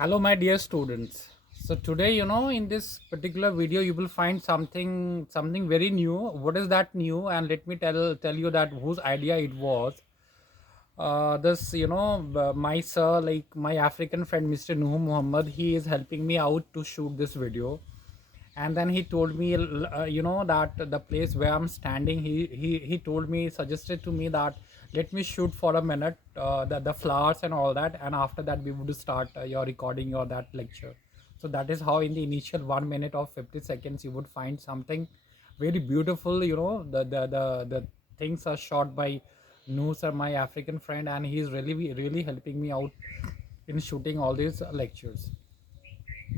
Hello, my dear students. So today, in this particular video, you will find something very new. What is that new? And let me tell you that whose idea it was. This, my sir, like my African friend, Mr. Nuh Muhammad, he is helping me out to shoot this video. And then he told me, that the place where I'm standing, he told me, suggested to me that let me shoot for a minute, the flowers and all that, and after that we would start your recording or that lecture. So that is how in the initial 1 minute or 50 seconds you would find something very beautiful. The things are shot by Noor sir, my African friend, and he's really helping me out in shooting all these lectures.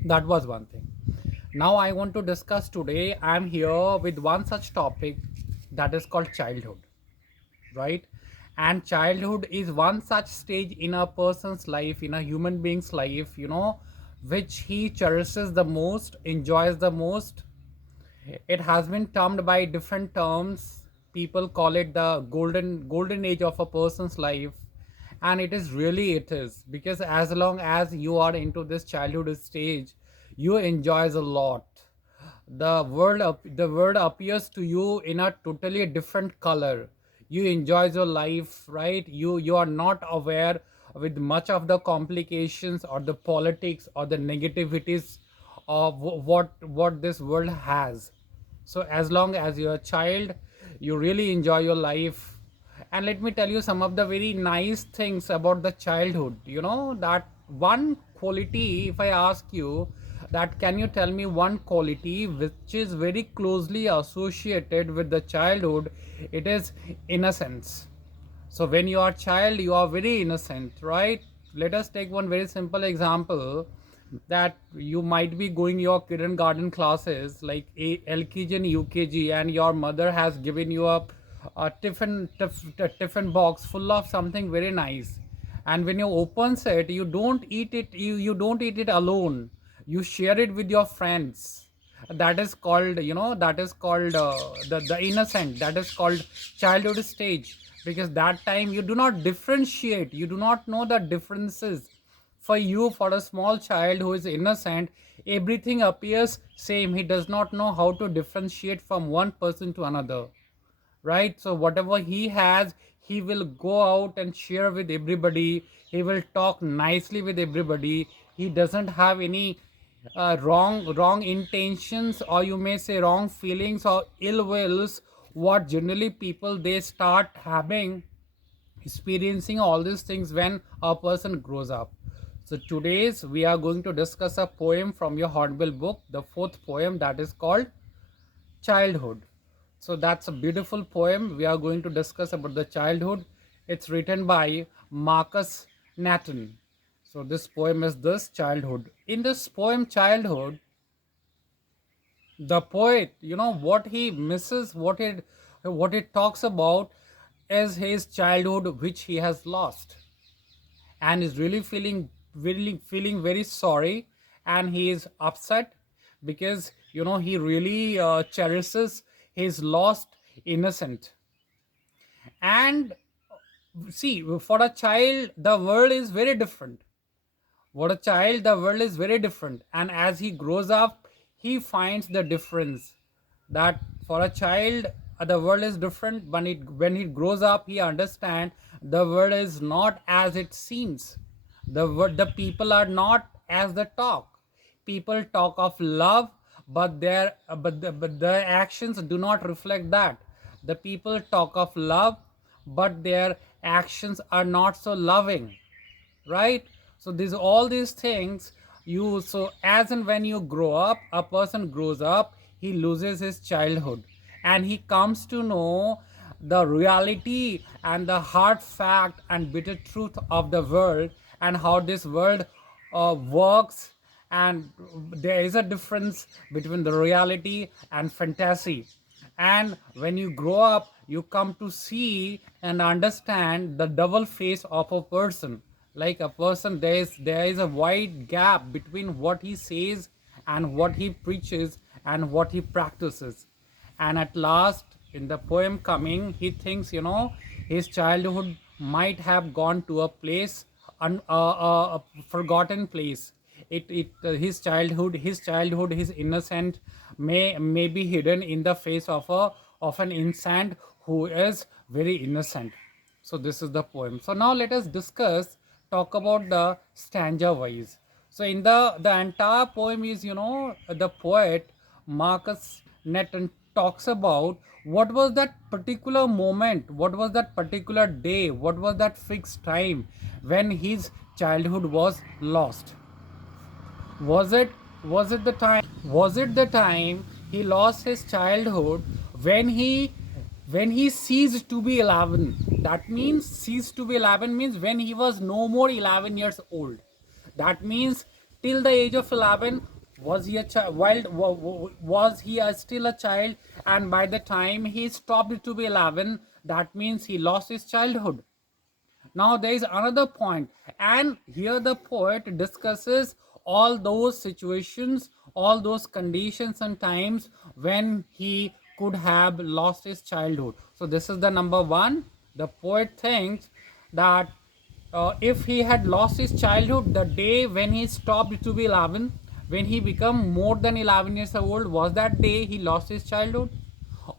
That was one thing. Now I want to discuss today. I'm here with one such topic that is called childhood, right? And childhood is one such stage in a person's life, in a human being's life, which he cherishes the most, enjoys the most. It has been termed by different terms. People call it the golden age of a person's life, and it is because as long as you are into this childhood stage, you enjoys a lot. The world appears to you in a totally different color. You enjoys your life, right? You are not aware with much of the complications or the politics or the negativities of what this world has. So as long as you're a child, you really enjoy your life. And let me tell you some of the very nice things about the childhood. That one quality, if I ask you that, can you tell me one quality which is very closely associated with the childhood? It is innocence. So when you are a child, you are very innocent, right? Let us take one very simple example, that you might be going your kindergarten classes like LKG and UKG, and your mother has given you a tiffin box full of something very nice. And when you opens it, you don't eat it alone. You share it with your friends. That is called the innocent, that is called childhood stage, because that time you do not differentiate, you do not know the differences. For you, for a small child who is innocent, everything appears same. He does not know how to differentiate from one person to another, right? So whatever he has, he will go out and share with everybody. He will talk nicely with everybody. He doesn't have any wrong intentions, or you may say wrong feelings or ill wills, what generally people they start having, experiencing all these things when a person grows up. So today's we are going to discuss a poem from your Hornbill book, the fourth poem, that is called Childhood. So that's a beautiful poem. We are going to discuss about the childhood. It's written by Marcus Nathan. So this poem is this childhood. In this poem, Childhood, the poet, what he misses, what it talks about is his childhood which he has lost, and is really feeling very sorry, and he is upset because he really cherishes his lost innocent. And see, for a child the world is very different. For a child the world is very different, and as he grows up he finds the difference, that for a child the world is different. When he grows up, he understands the world is not as it seems. The people are not as they talk. People talk of love, but their actions do not reflect that. The people talk of love, but their actions are not so loving, right? So these all these things, you so as and when you grow up, a person grows up, he loses his childhood, and he comes to know the reality and the hard fact and bitter truth of the world, and how this world works. And there is a difference between the reality and fantasy. And when you grow up, you come to see and understand the double face of a person. Like a person, there is a wide gap between what he says and what he preaches and what he practices. And at last, in the poem coming, he thinks, his childhood might have gone to a place, a forgotten place. his childhood, his innocent may be hidden in the face of an innocent who is very innocent. So this is the poem. So now let us talk about the stanza wise. So in the entire poem is, the poet Marcus Netton talks about what was that particular moment, what was that particular day, what was that fixed time when his childhood was lost. Was it the time he lost his childhood when he ceased to be 11? That means ceased to be 11 means when he was no more 11 years old. That means till the age of 11 was he a child, was he still a child, and by the time he stopped to be 11, that means he lost his childhood. Now there is another point, and here the poet discusses all those situations, all those conditions and times when he could have lost his childhood. So this is the number one. The poet thinks that if he had lost his childhood, the day when he stopped to be 11, when he became more than 11 years old, was that day he lost his childhood?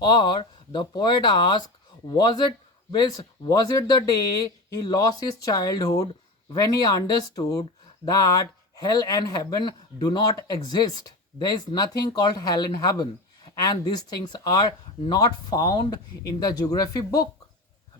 Or the poet asks, was it the day he lost his childhood when he understood that hell and heaven do not exist? There is nothing called hell and heaven, and these things are not found in the geography book.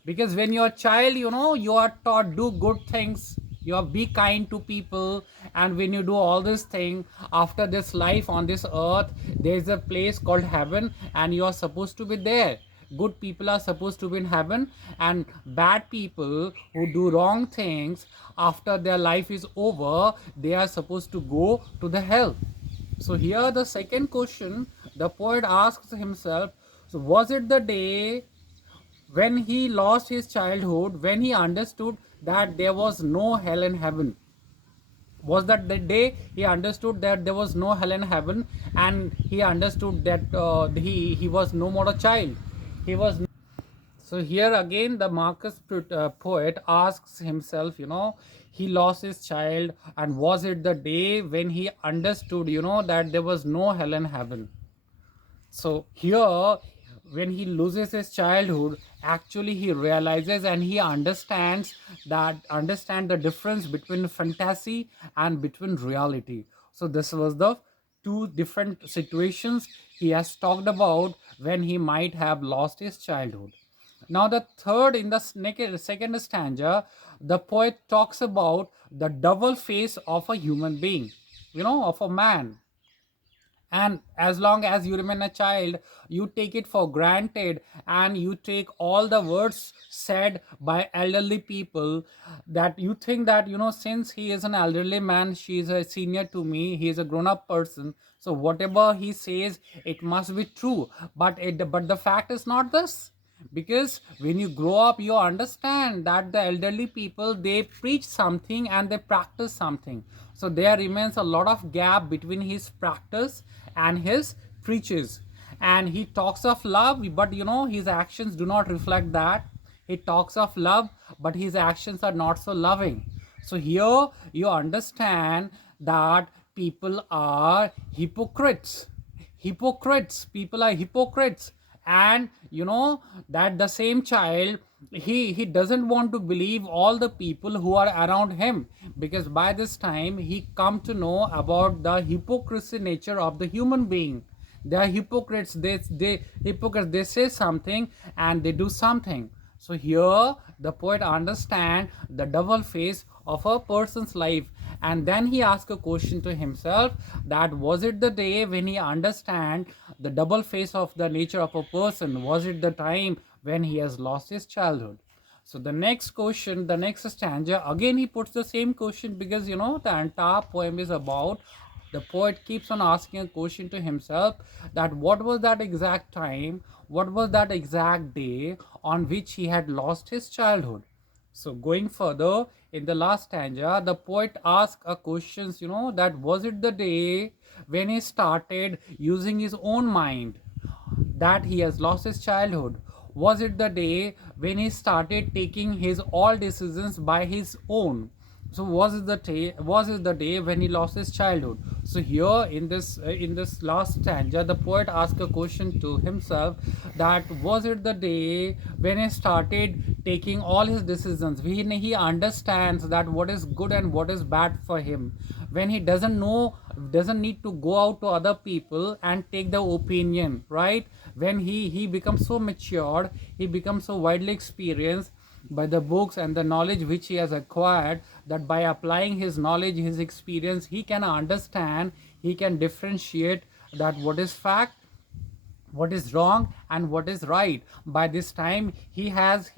Because when you're a child, you are taught do good things, you are be kind to people, and when you do all this thing after this life on this earth, there is a place called heaven and you are supposed to be there. Good people are supposed to be in heaven, and bad people who do wrong things after their life is over, they are supposed to go to the hell. So here the second question the poet asks himself, so was it the day when he lost his childhood, when he understood that there was no hell and heaven? Was that the day he understood that there was no hell and heaven, and he understood that he was no more a child? He was. So here again the Marcus poet asks himself, he lost his child, and was it the day when he understood, that there was no hell and heaven? So here, when he loses his childhood, actually he realizes and he understand the difference between fantasy and between reality. So this was the two different situations he has talked about when he might have lost his childhood. Now the third, in the second stanza, the poet talks about the double face of a human being, of a man. And as long as you remain a child, you take it for granted, and you take all the words said by elderly people, that you think that, since he is an elderly man, she is a senior to me, he is a grown up person, so whatever he says, it must be true. But the fact is not this. Because when you grow up, you understand that the elderly people, they preach something and they practice something. So there remains a lot of gap between his practice and his preaches. And he talks of love, but his actions do not reflect that. He talks of love, but his actions are not so loving. So here you understand that people are hypocrites. People are hypocrites. And that the same child, he doesn't want to believe all the people who are around him, because by this time he come to know about the hypocrisy nature of the human being. They are hypocrites. They say something and they do something. So here the poet understand the double face of a person's life, and then he asks a question to himself, that was it the day when he understand the double face of the nature of a person? Was it the time when he has lost his childhood? So the next question, the next stanza, again he puts the same question, because the entire poem is about, the poet keeps on asking a question to himself, that what was that exact time, what was that exact day on which he had lost his childhood? So going further, in the last stanza, the poet asks a question, that was it the day when he started using his own mind, that he has lost his childhood? Was it the day when he started taking his all decisions by his own? So was it the day when he lost his childhood? So here in this last stanza, the poet asks a question to himself, that was it the day when he started taking all his decisions, when he understands that what is good and what is bad for him, when he doesn't need to go out to other people and take the opinion, right? When he becomes so matured, he becomes so widely experienced by the books and the knowledge which he has acquired, that by applying his knowledge, his experience, he can understand, he can differentiate that what is fact, what is wrong, and what is right. By this time he has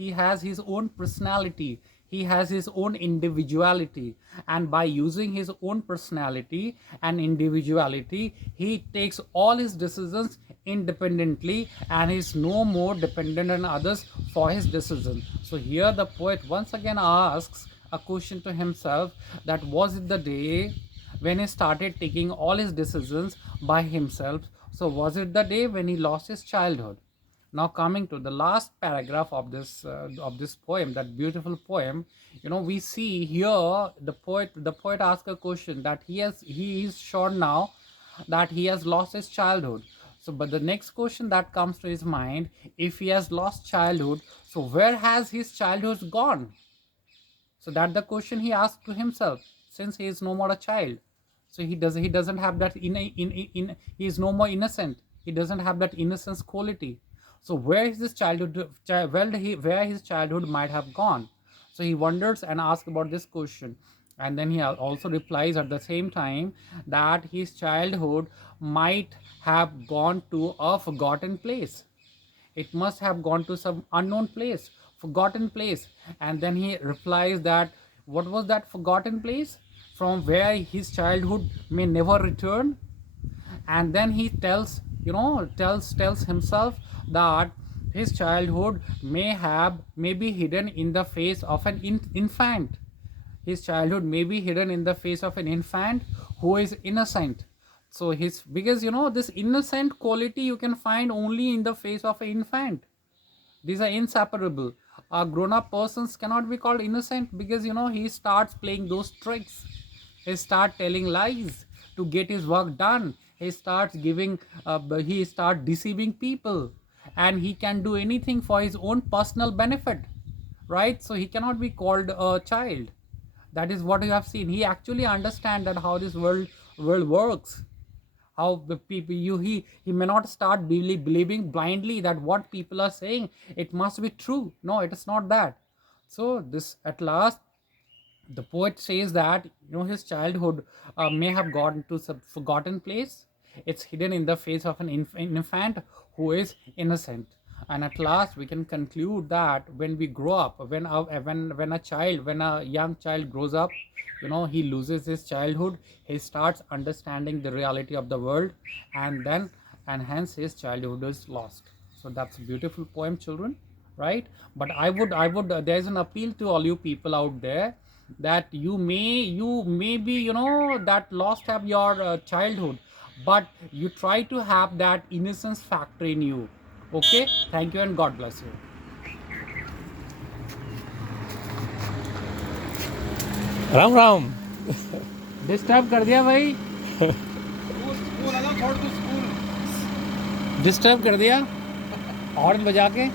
his own personality, he has his own individuality, and by using his own personality and individuality, he takes all his decisions independently, and is no more dependent on others for his decision. So here the poet once again asks a question to himself, that was it the day when he started taking all his decisions by himself? So was it the day when he lost his childhood? Now coming to the last paragraph of this poem, that beautiful poem, we see here the poet asks a question, that he is sure now that he has lost his childhood. So but the next question that comes to his mind, if he has lost childhood, so where has his childhood gone? So that the question he asked to himself, since he is no more a child. So he doesn't have that he is no more innocent, he doesn't have that innocence quality. So where is his childhood, where his childhood might have gone? So he wonders and asks about this question, and then he also replies at the same time that his childhood might have gone to a forgotten place. It must have gone to some unknown place, forgotten place. And then he replies that what was that forgotten place from where his childhood may never return? And then he tells himself that his childhood may be hidden in the face of an infant. His childhood may be hidden in the face of an infant who is innocent. So his, because this innocent quality you can find only in the face of an infant. These are inseparable. A grown-up persons cannot be called innocent, because he starts playing those tricks. He starts telling lies to get his work done. He starts deceiving people, and he can do anything for his own personal benefit, right? So he cannot be called a child. That is what you have seen. He actually understands that how this world works, how the people he may not start believing blindly that what people are saying it must be true. No, it is not that. So this, at last, the poet says that his childhood may have gone to some forgotten place. It's hidden in the face of an infant who is innocent. And at last we can conclude that when we grow up, when a young child grows up, he loses his childhood, he starts understanding the reality of the world, and hence his childhood is lost. So that's a beautiful poem, children, right? But I would there's an appeal to all you people out there, that you may be that lost have your childhood, but you try to have that innocence factor in you. Okay, thank you and God bless you. Ram Ram. Disturb कर दिया भाई, disturb कर दिया horn बजा के।